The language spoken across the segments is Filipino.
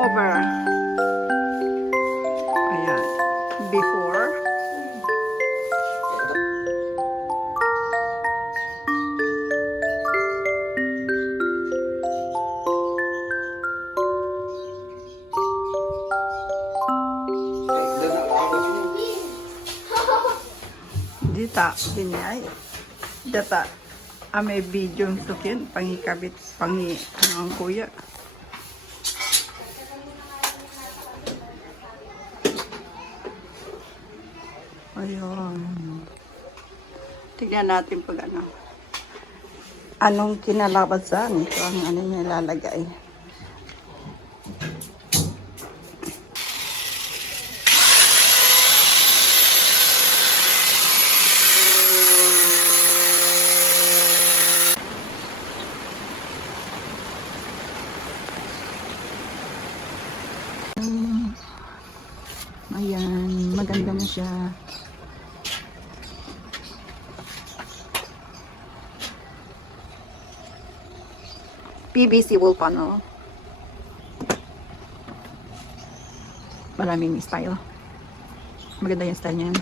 over. Ayan. Before. Dita, dinyay. Data, may video tukin, pangikabit, ang kuya. Ayun. Tignan natin pag ano. Anong kinalabasan? Ito ang ano niya ilalagay. Ayan, maganda na siya. PVC wall panel. Maraming style. Maganda yung style niya.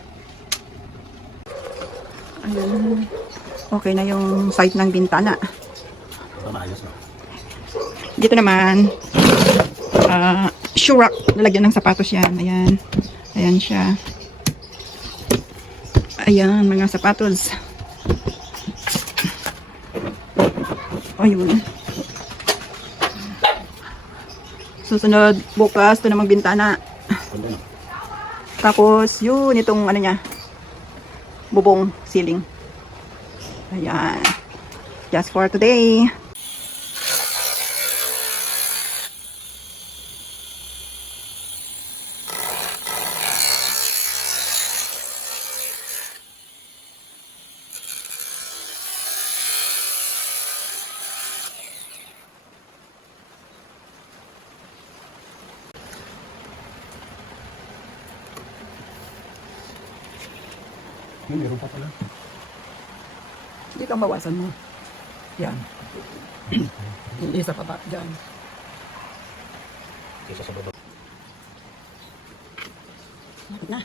Ayun. Okay na yung side ng bintana. Dito naman, shoe rack. Lalagyan ng sapatos yan. Ayan. Ayan siya. Ayan, mga sapatos. Ayun. Susunod, bukas, ito namang bintana. Tapos, yun, itong ano niya, bubong, ceiling. Ayan. Just for today. Meron pa pala. Dito ang bawasan mo. Yan. Hindi sa pata dyan. Kesa sa baba. Lapit na.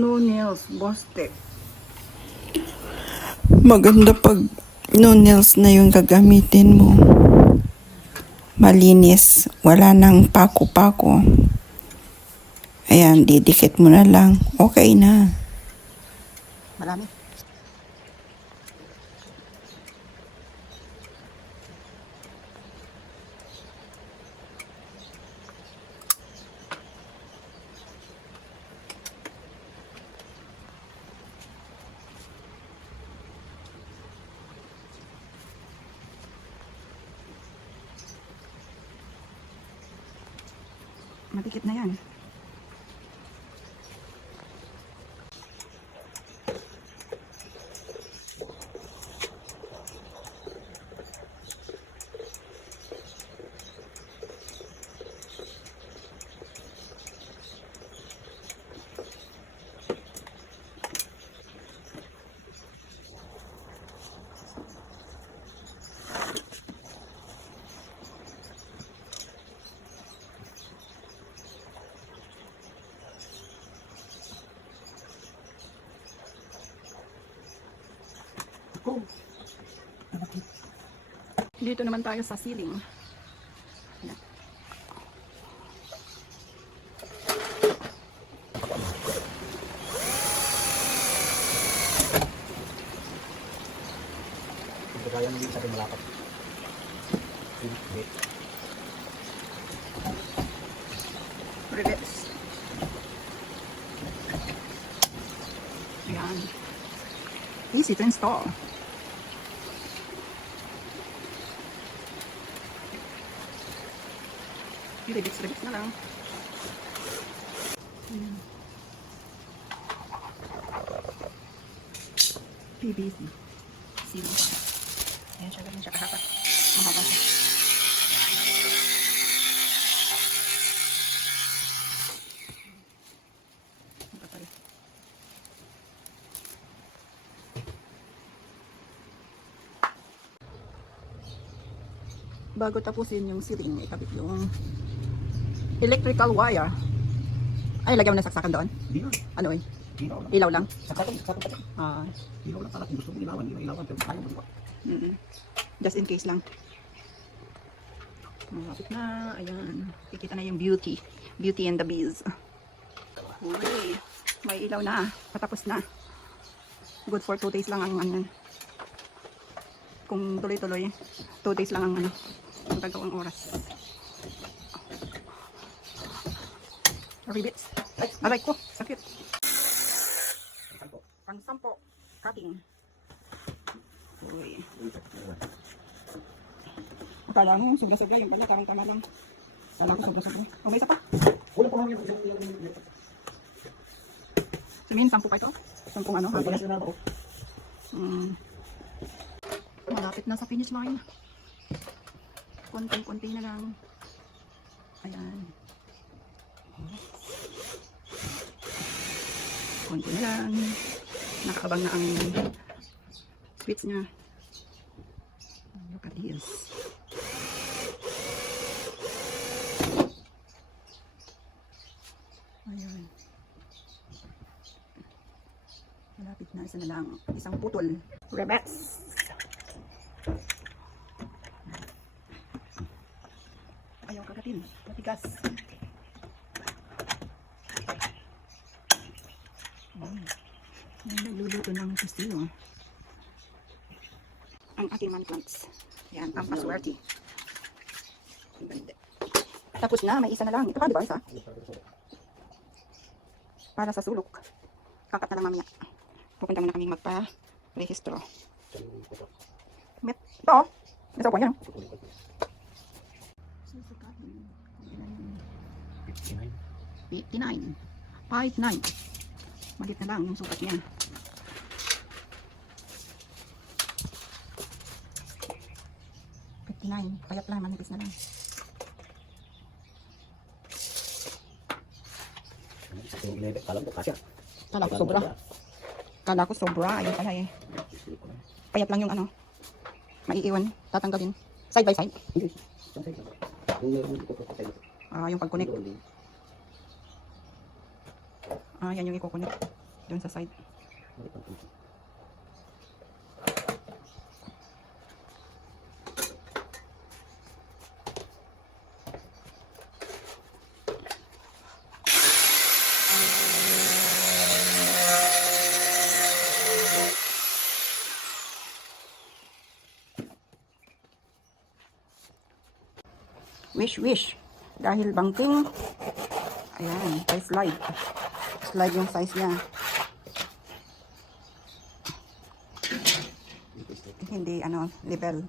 No nails, Bostek. Maganda pag no nails na yung gagamitin mo. Malinis. Wala nang pako-pako. Ayan, didikit mo na lang. Okay na. Marami. Madikit na yan. Dito naman tayo sa ceiling. Ayan. Kaya nang sa atin malapad. Rivets. Ayan. Easy to install. Rivets na lang. PVC. Ceiling. Ayan siya, ganyan siya kahaba. Mahaba siya. bago tapusin yung ceiling, ikabit yung electrical wire. Ay, lagyan mo na saksakan doon. Hindi na. Ano eh? Ilaw lang. Ilaw lang. Saksakan pa din. Ah, Ilaw lang para kung gusto mo ilawan. Hindi na ilawan. Pero ayaw mo diba? just in case lang. Malapit na. Ayan. Kikita na yung beauty. Beauty and the Beast. Uy, may ilaw na. Patapos na. Good for 2 days lang ang ano. Kung tuloy-tuloy, 2 days lang ang ano. Ang tagawang oras. Ribbits. Ay, aray ko. Sakit. Pang sampo. Cutting. Uy. Akala mo, sobra-sobra yung pala. Karang tala lang. Akala ko sobra-sobra. O, may isa pa. Wala po lang yung Sabihin, 10 pa ito? 10 ano? Wala pa na ako. Malapit na sa finish line. Konting-konti na lang. Ayan. Konti na lang. Nakaabang na ang switch niya. Look at this. Ayan. Malapit na. Isa na lang. Isang putol. Rebex. Ayaw kagatin. Matigas. May nagluluto ng kusino. Ang ating money plants. Yan, ang paswerte. Tapos na, may isa na lang. Ito ka, di ba? Isa? Para sa sulok. Kakat na lang mamaya. Pupunta muna kami magpa-rehistro. Ito, oh. Ito po, yan. 59. 59. Malit na lang yung sukat niya. 59. Payat lang, manipis na lang. Kala ko sobra. Kala ko sobra. Ayun pala eh. Payat lang yung ano. Maiiwan. Tatanggalin. Side by side. Yung pag-connect. Yan yung i-connect. Doon sa side. Wish. Dahil bangking. Ayan, may slide. Slide yung size niya. Hindi, level.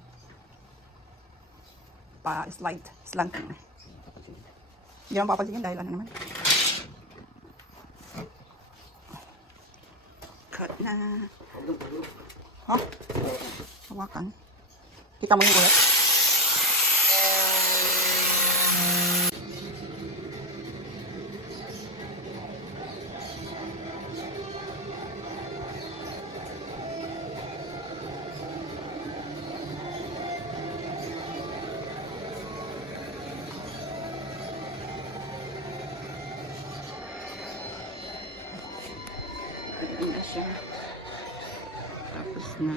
Slide. Slanting. Hindi naman papansinin dahil ano naman. Cut na. Oh, hawakan. Kita mo yung gulat. Ayan na siya. Tapos na.